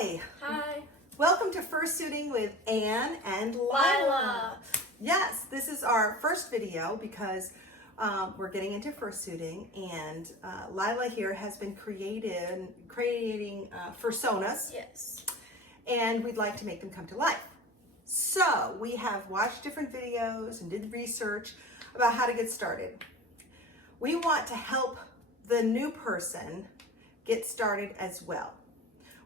Hi. Hi. Welcome to Fursuiting with Anne and Lila. Lila. Yes, this is our first video because we're getting into fursuiting, and Lila here has been creating fursonas. Yes. And we'd like to make them come to life. So we have watched different videos and did research about how to get started. We want to help the new person get started as well.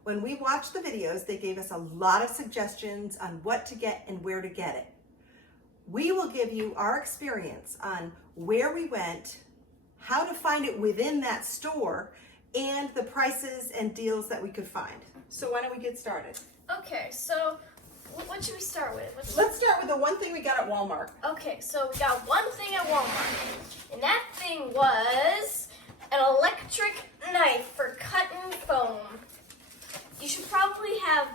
When we watched the videos, they gave us a lot of suggestions on what to get and where to get it. We will give you our experience on where we went, how to find it within that store, and the prices and deals that we could find. So why don't we get started? Okay, so what should we start with? Let's start with the one thing we got at Walmart. Okay, so we got one thing at Walmart, and that thing was an electric knife for cutting foam. You should probably have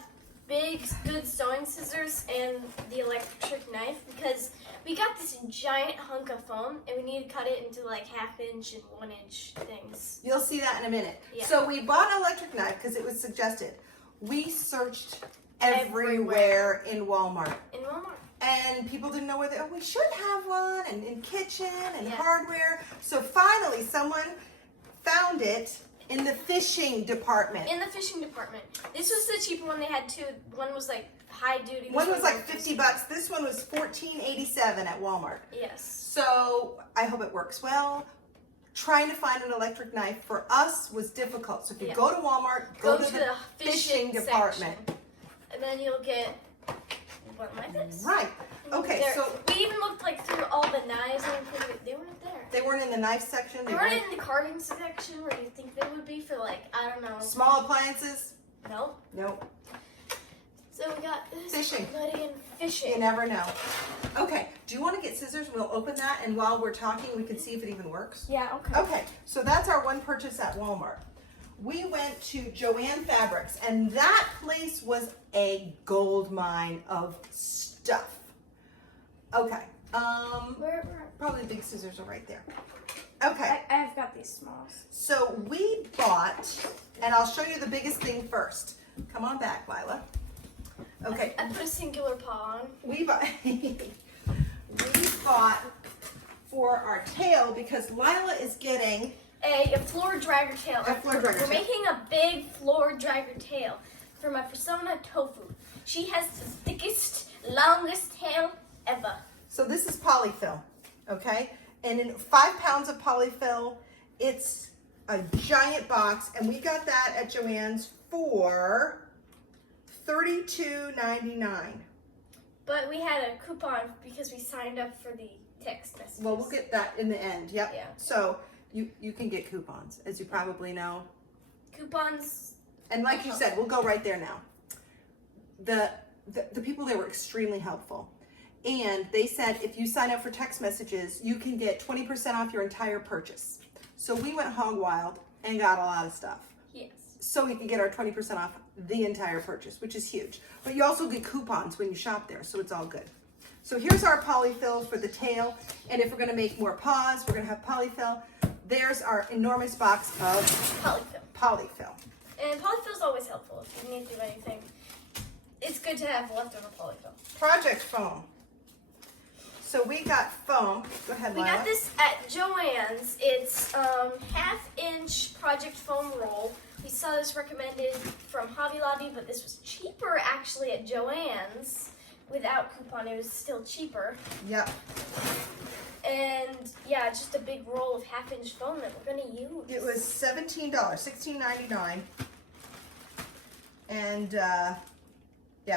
big, good sewing scissors and the electric knife because we got this giant hunk of foam and we need to cut it into like 1/2 inch and 1 inch things. You'll see that in a minute. Yeah. So we bought an electric knife because it was suggested. We searched everywhere in Walmart. In Walmart. And people didn't know whether we should have one, and in kitchen and Yeah. hardware. So finally someone found it in the fishing department. In the fishing department. This was the cheaper one. They had two. One was like high duty. One was like $50. This one was $14.87 at Walmart. Yes. So I hope it works well. Trying to find an electric knife for us was difficult. So if you go to Walmart, go to the fishing department. Section. And then you'll get one like this. Right. Okay, There. so We even looked like through all the knives and everything. They weren't there. they weren't in the knife section. They weren't in the carving section where you think they would be for like, I don't know. Small appliances. No. Nope. So we got this. Fishing. Buddy and fishing. You never know. Okay, do you want to get scissors? We'll open that, and while we're talking, we can see if it even works. Yeah, okay. Okay, so that's our one purchase at Walmart. We went to Joann Fabrics, and that place was a gold mine of stuff. Okay, Where? probably the big scissors are right there. Okay, I've got these smalls. so we bought, and I'll show you the biggest thing first. Come on back, Lila. Okay, I put a singular paw on. we bought for our tail because Lila is getting A floor dragger tail. a floor dragger We're tail. making a big floor dragger tail for my persona Tofu. She has the thickest, longest tail ever. So this is polyfill, okay? And in 5 pounds of polyfill, it's a giant box, and we got that at Joann's for $32.99. But we had a coupon because we signed up for the text messages. Well, we'll get that in the end. Yep. Yeah. So you can get coupons, as you probably know. Coupons. And like you said, we'll go right there now. The people there were extremely helpful. And they said if you sign up for text messages, you can get 20% off your entire purchase. So we went hog wild and got a lot of stuff. Yes. So we can get our 20% off the entire purchase, which is huge. But you also get coupons when you shop there, so it's all good. So here's our polyfill for the tail. And if we're gonna make more paws, we're gonna have polyfill. There's our enormous box of polyfill. And polyfill is always helpful if you need to do anything. It's good to have leftover polyfill. Project foam. So we got foam. Go ahead, We Lila. got this at Joann's. It's 1/2 inch project foam roll. We saw this recommended from Hobby Lobby, but this was cheaper actually at Joann's. Without coupon, it was still cheaper. Yep. And yeah, just a big roll of 1/2 inch foam that we're gonna use. It was $17, $16.99. And yeah,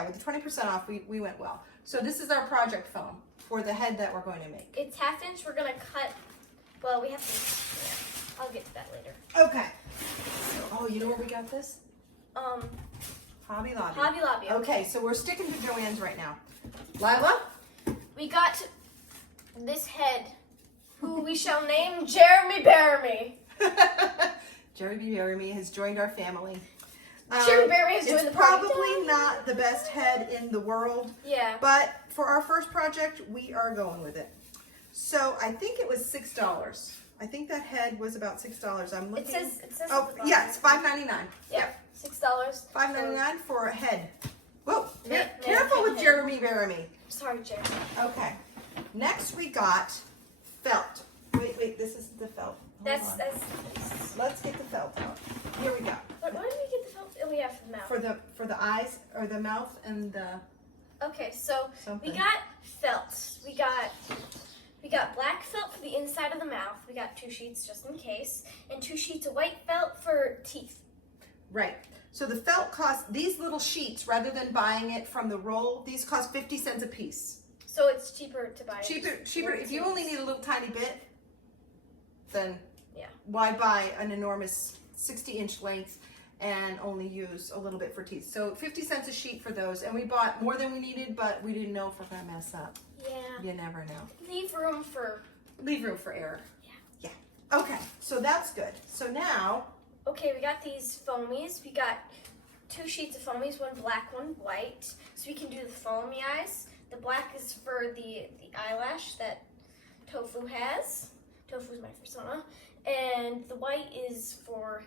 with the 20% off, we went well. So this is our project foam for the head that we're going to make. It's 1/2 inch. We're gonna cut. Well, we have to. Yeah, I'll get to that later. Okay. Oh, you know where we got this? Hobby Lobby. Hobby Lobby. Okay, so we're sticking to Joann's right now. Lila? We got this head, who we shall name Jeremy Bearmy. Jeremy has joined our family. Jeremy Bearmy has joined the party. It's probably not the best head in the world. Yeah. But for our first project, we are going with it. So I think it was $6. I think that head was about $6. I'm looking. It says. Oh, yeah, it's $5.99. Yeah, $6. $5. $5.99 for a head. Whoa, Yeah, careful with head. Jeremy Bearimy. Sorry, Jeremy. Okay. Next we got felt. Wait, this is the felt. Hold on. That's. Let's get the felt out. Here we go. Why did we get the felt? Oh, we have for the mouth. For the eyes or the mouth and the Okay, so something. we got felt. We got black felt for the inside of the mouth. We got 2 sheets just in case, and 2 sheets of white felt for teeth. Right. So the felt costs, these little sheets, rather than buying it from the roll, these cost 50 cents a piece. So it's cheaper to buy. Cheaper. If you only need a little tiny bit, then yeah. Why buy an enormous 60-inch length and only use a little bit for teeth? So 50 cents a sheet for those, and we bought more than we needed, but we didn't know if we're gonna mess up. Yeah. You never know. Leave room for error. Yeah. Okay, so that's good. So now, okay, we got these foamies. We got 2 sheets of foamies, one black, one white. So we can do the foamy eyes. The black is for the eyelash that Tofu has. Tofu's my persona. And the white is for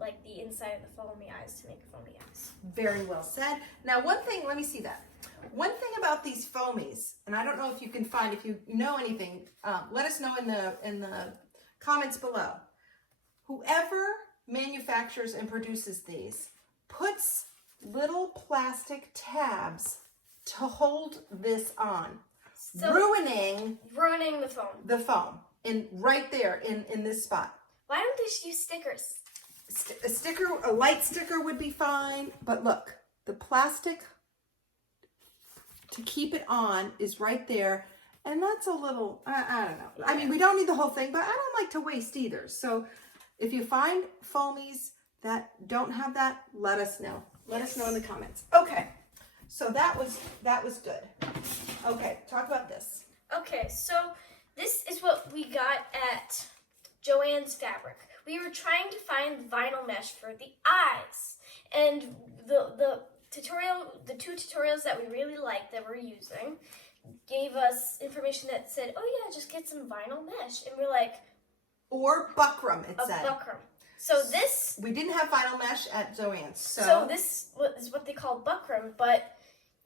like the inside of the foamy eyes to make foamy eyes. very well said. Now, one thing, let me see that. One thing about these foamies, and I don't know if you can find, if you know anything, let us know in the comments below. Whoever manufactures and produces these puts little plastic tabs to hold this on, So ruining the foam. in right there in this spot. Why don't they just use stickers? A light sticker would be fine, but look, the plastic to keep it on is right there, and that's a little, I don't know. I mean, we don't need the whole thing, but I don't like to waste either. So if you find foamies that don't have that, let us know. Let us know in the comments. Okay, so that was good. Okay, talk about this. Okay, so this is what we got at Joann's Fabric. We were trying to find vinyl mesh for the eyes, and the two tutorials that we really liked that we're using gave us information that said, oh yeah, just get some vinyl mesh, and we're like, or buckram, it said. Buckram. So this, we didn't have vinyl mesh at Joann's, so this is what they call buckram, but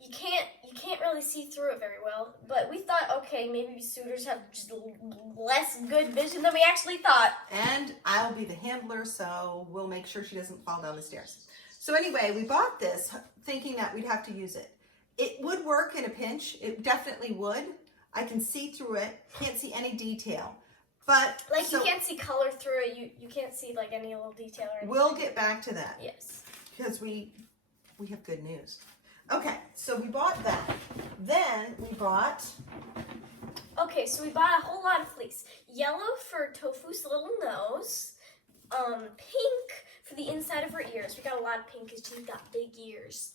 you can't really see through it very well. But we thought, okay, maybe suitors have just less good vision than we actually thought. And I'll be the handler, so we'll make sure she doesn't fall down the stairs. So anyway, we bought this thinking that we'd have to use it. It would work in a pinch. It definitely would. I can see through it. Can't see any detail. But like, you can't see color through it. You can't see like any little detail or anything. We'll get back to that. Yes. Because we have good news. Okay, so we bought that. Then we bought... Okay, so we bought a whole lot of fleece. Yellow for Tofu's little nose. Pink for the inside of her ears. We got a lot of pink because she's got big ears.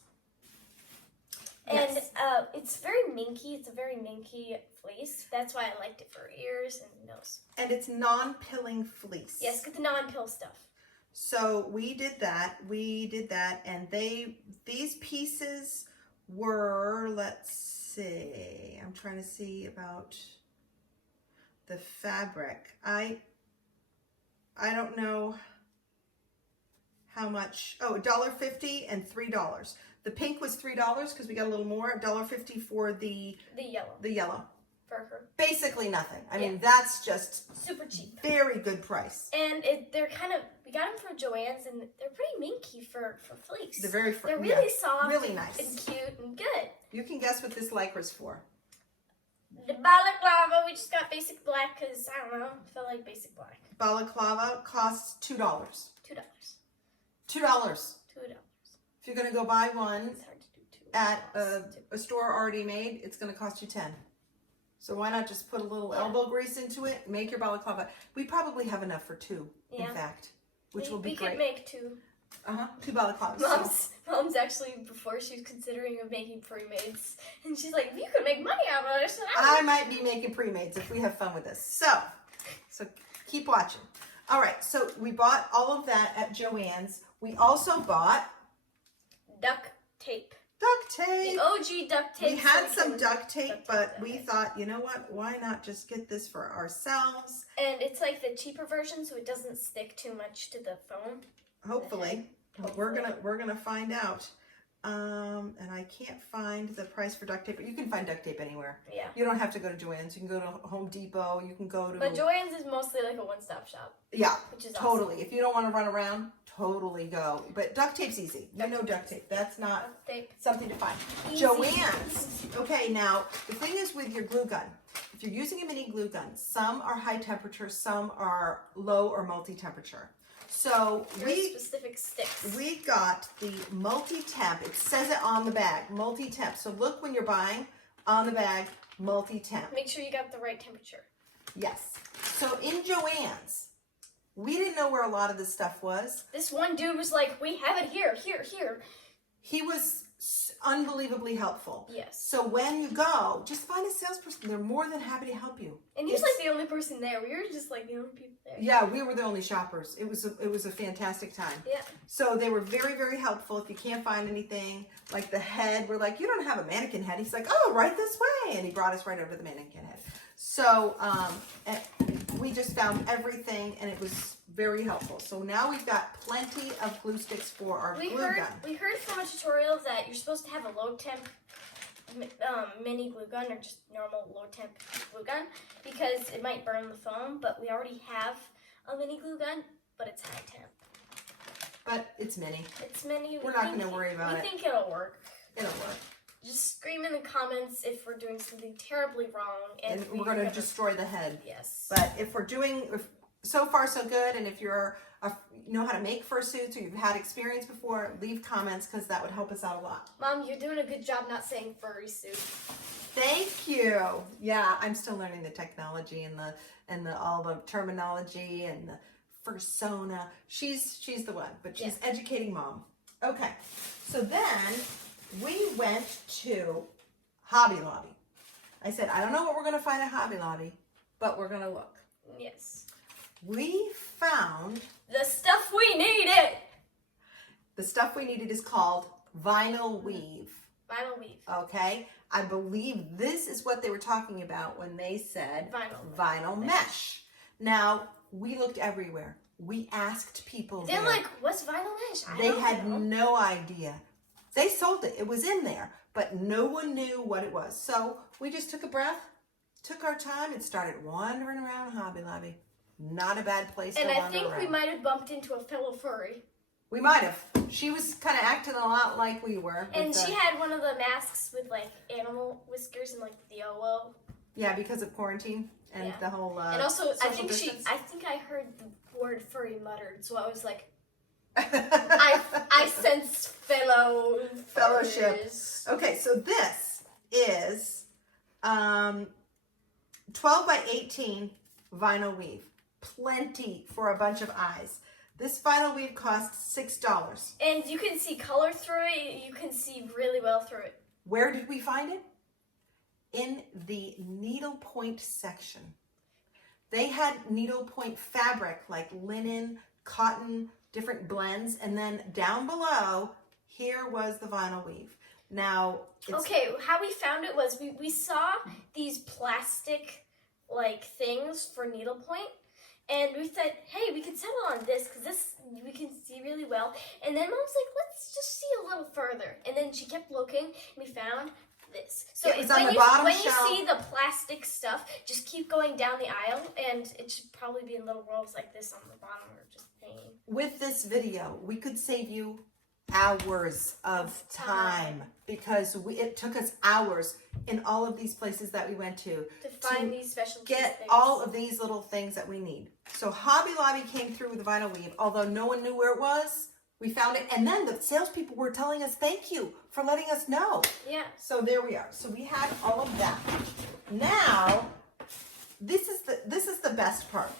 And Yes. it's very minky. It's a very minky fleece. That's why I liked it for her ears and nose. And it's non-pilling fleece. Yes, get the non-pill stuff. So we did that, and these pieces were, let's see, I'm trying to see about the fabric. I don't know how much, oh, $1.50 and $3. The pink was $3 because we got a little more, $1.50 for the yellow. For her. Basically nothing. I mean, that's just super cheap. Very good price. And they're kind of, we got them for Joann's, and they're pretty minky for fleece. They're really soft, really nice, and cute and good. You can guess what this lycra's for. The balaclava, we just got basic black because, I don't know, I felt like basic black. Balaclava costs $2. $2. $2. If you're going to go buy one It's hard to do two. at a store already made, it's going to cost you $10. So why not just put a little elbow grease into it, make your balaclava. We probably have enough for 2, in fact, which will be great. We could make 2. 2 balaclavas. Mom's actually, before she was considering of making pre-mades, and she's like, you could make money out of it. I might be making pre-mades if we have fun with this. So keep watching. All right, so we bought all of that at Joann's. We also bought duct tape. Duct tape. The OG duct tape. We had some duct tape, but we thought, you know what? Why not just get this for ourselves? And it's like the cheaper version, so it doesn't stick too much to the foam. Hopefully. We're gonna find out. And I can't find the price for duct tape, but you can find duct tape anywhere. Yeah. You don't have to go to Joann's. You can go to Home Depot. You can go to. But Joann's is mostly like a one-stop shop. Yeah, which is totally. awesome. If you don't want to run around, totally go. But duct tape's easy. Duct tape. That's not Duct tape. something to find. Easy. Joann's. Okay, now the thing is with your glue gun. If you're using a mini glue gun, some are high temperature, some are low or multi-temperature. So Very specific sticks. we got the multi-temp. It says it on the bag, multi-temp. So look when you're buying on the bag, multi-temp. Make sure you got the right temperature. Yes. So in Joann's, we didn't know where a lot of this stuff was. This one dude was like, we have it here. He was unbelievably helpful. Yes. So when you go, just find a salesperson. They're more than happy to help you. And he was like the only person there. We were just like the only people there. Yeah, we were the only shoppers. It was a fantastic time. Yeah. So they were very, very helpful. If you can't find anything, like the head, we're like, you don't have a mannequin head. He's like, oh, right this way. And he brought us right over to the mannequin head. So we just found everything, and it was very helpful. So now we've got plenty of glue sticks for our glue gun. We heard from a tutorial that you're supposed to have a low temp mini glue gun or just normal low temp glue gun because it might burn the foam, but we already have a mini glue gun, but it's high temp. But it's mini. It's mini. We're not going to worry about it. We think it'll work. It'll work. Just scream in the comments if we're doing something terribly wrong. And we're going to destroy the head. Yes. But if we're doing, so far so good, and if you're know how to make fursuits or you've had experience before, leave comments because that would help us out a lot. Mom, you're doing a good job not saying furry suit. Thank you. Yeah, I'm still learning the technology and the all the terminology and the fursona. She's the one, but she's educating Mom. Okay, so then we went to Hobby Lobby. I said, I don't know what we're going to find at Hobby Lobby, but we're going to look. Yes. We found the stuff we needed. The stuff we needed is called vinyl weave. Vinyl weave. Okay. I believe this is what they were talking about when they said vinyl mesh. Now, we looked everywhere. We asked people. They're like, what's vinyl mesh? They had no idea. They sold it. It was in there, but no one knew what it was. So we just took a breath, took our time, and started wandering around Hobby Lobby. Not a bad place to wander around. And I think we might have bumped into a fellow furry. We might have. She was kind of acting a lot like we were. And she had one of the masks with like animal whiskers and like the OO. Yeah, because of quarantine and the whole and also, I think distance. I think I heard the word furry muttered, so I was like, I sense fellowship. Okay, so this is 12 by 18 vinyl weave. Plenty for a bunch of eyes. This vinyl weave costs $6. And you can see color through it. You can see really well through it. Where did we find it? In the needlepoint section. They had needlepoint fabric like linen, cotton, different blends, and then down below, here was the vinyl weave. Now, okay, how we found it was we saw these plastic like things for needlepoint. And we said, hey, we can settle on this because this we can see really well. And then Mom's like, let's just see a little further. And then she kept looking, and we found this. So it was on the bottom when shelf. you see the plastic stuff, just keep going down the aisle, and it should probably be in little rolls like this on the bottom or just hanging. With this video, we could save you hours of time because it took us hours in all of these places that we went to find these special get things. all of these little things that we need. So Hobby Lobby came through with the vinyl weave. Although no one knew where it was, we found it. And then the salespeople were telling us, thank you for letting us know. Yeah. So there we are. So we had all of that. Now, this is the best part.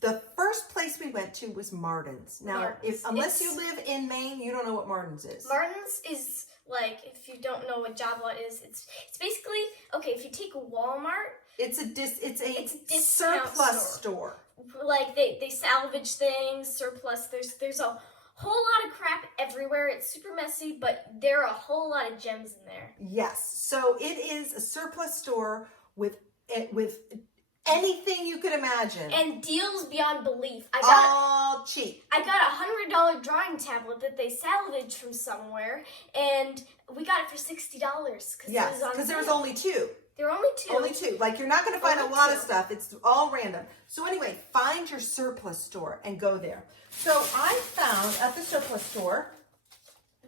The first place we went to was Martin's. Now, unless you live in Maine, you don't know what Martin's is. Martin's is like, if you don't know what Job Lot is, it's basically, okay, if you take a Walmart, it's a discount surplus store. Like they salvage things, surplus. There's a whole lot of crap everywhere. It's super messy, but there are a whole lot of gems in there. Yes. So it is a surplus store with Anything you could imagine. And deals beyond belief. All cheap. I got a $100 drawing tablet that they salvaged from somewhere, and we got it for $60. Yes, because there was only two. There were only two. Only two. Like, you're not going to find a lot of stuff. It's all random. So anyway, find your surplus store and go there. So I found at the surplus store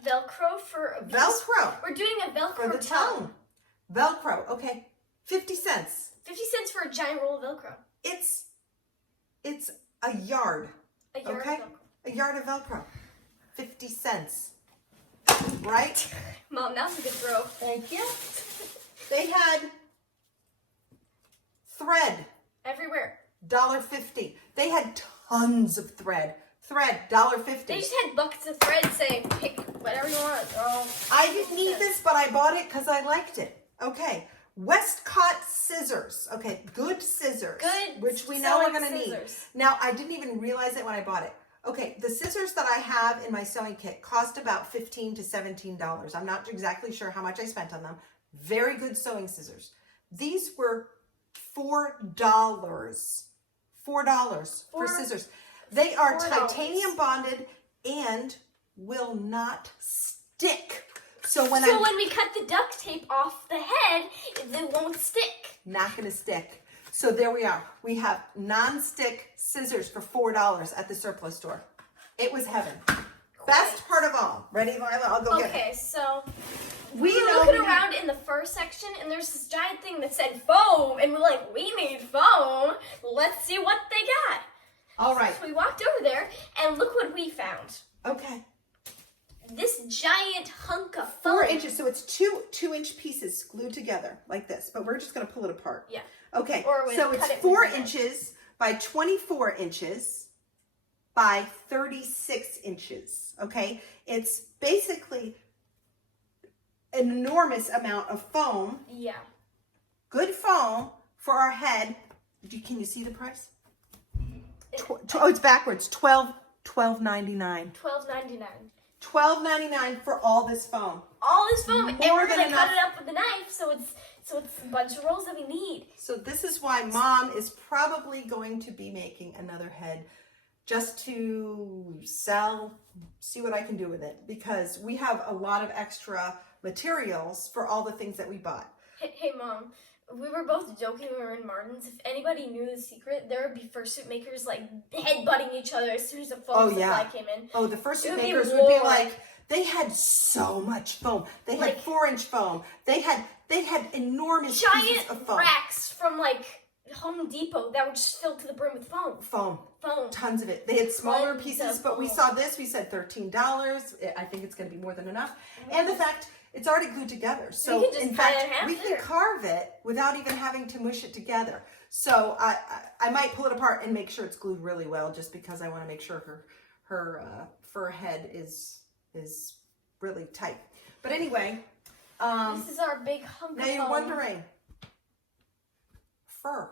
Velcro for Velcro. We're doing a Velcro For the tongue. Velcro. Okay. 50 cents. 50 cents for a giant roll of Velcro. It's a yard. A yard Okay? of Velcro. A yard of Velcro. 50 cents. Right? Mom, that was a good throw. Thank you. They had thread. Everywhere. $1.50. They had tons of thread. Thread, $1.50. They just had buckets of thread saying, pick whatever you want. Oh, I didn't need this, but I bought it because I liked it. Okay. Westcott scissors. Okay, good scissors. Good. Which we know we're going to need. Scissors. Now, I didn't even realize it when I bought it. Okay, the scissors that I have in my sewing kit cost about $15 to $17. I'm not exactly sure how much I spent on them. Very good sewing scissors. These were $4. $4 for scissors. They are $4. titanium bonded and will not stick. So when we cut the duct tape off the head, it won't stick. Not going to stick. So there we are. We have non-stick scissors for $4 at the surplus store. It was heaven. Best part of all. Ready, Lila? I'll go get it. Okay, so We were know looking around in the fur section, and there's this giant thing that said foam, and we're like, we need foam. Let's see what they got. All right. So we walked over there, and look what we found. Okay. This giant hunk of foam. 4 inches. So it's two-inch pieces glued together like this, but we're just going to pull it apart. Yeah. Okay. Or we So cut it's it 4 into inches by 24 inches by 36 inches. Okay. It's basically an enormous amount of foam. Yeah. Good foam for our head. Can you see the price? Oh, it's backwards. $12.99. $12.99. $12.99 for all this foam. All this foam, and More we're than gonna enough. cut it up with a knife, so it's a bunch of rolls that we need. So this is why Mom is probably going to be making another head just to sell, see what I can do with it, because we have a lot of extra materials for all the things that we bought. Hey, Mom. We were both joking when we were in Martin's. If anybody knew the secret, there would be fursuit makers like headbutting each other as soon as the foam supply came in. Oh, the fursuit It would be makers war. would be like, they had so much foam. They had Like 4-inch foam. They had enormous pieces of giant foam. racks from like Home Depot that were just filled to the brim with foam. Foam. Foam. Tons of it. They had smaller Tons pieces, of but we foam. saw this. We said $13. I think it's going to be more than enough. And the fact it's already glued together. So can just in cut it fact, in half we can there. carve it without even having to mush it together. So I might pull it apart and make sure it's glued really well, just because I want to make sure her fur head is really tight. But anyway, This is our big hunk now of you're foam. wondering, fur,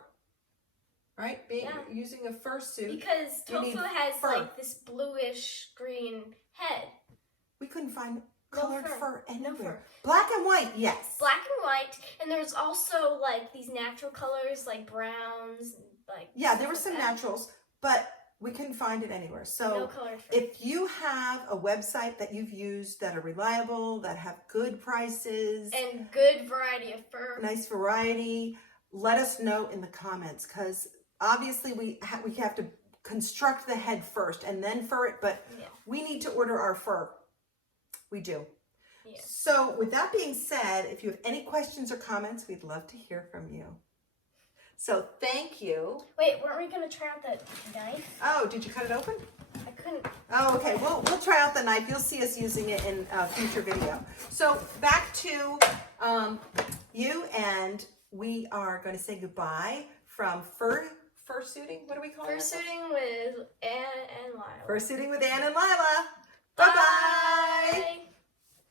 right? Yeah. Using a fursuit. Because You need tofu has fur. like this bluish green head. We couldn't find No colored fur. fur No anywhere. fur. Black and white, yes. Black and white, and there's also like these natural colors like browns and like Yeah, there were stuff some like that. naturals, but we couldn't find it anywhere. So No colored fur. if you have a website that you've used that are reliable, that have good prices, And good variety of fur. nice variety, let us know in the comments, because obviously we have to construct the head first and then fur it, but Yeah. we need to order our fur. We do. Yeah. So with that being said, if you have any questions or comments, we'd love to hear from you. So thank you. Wait, weren't we gonna try out that knife? Oh, did you cut it open? I couldn't. Oh, okay. We'll try out the knife. You'll see us using it in a future video. So back to you, and we are going to say goodbye from fursuiting. What do we call it? Fursuiting with Anne and Lila. Fursuiting with Anne and Lila. Bye-bye. Bye.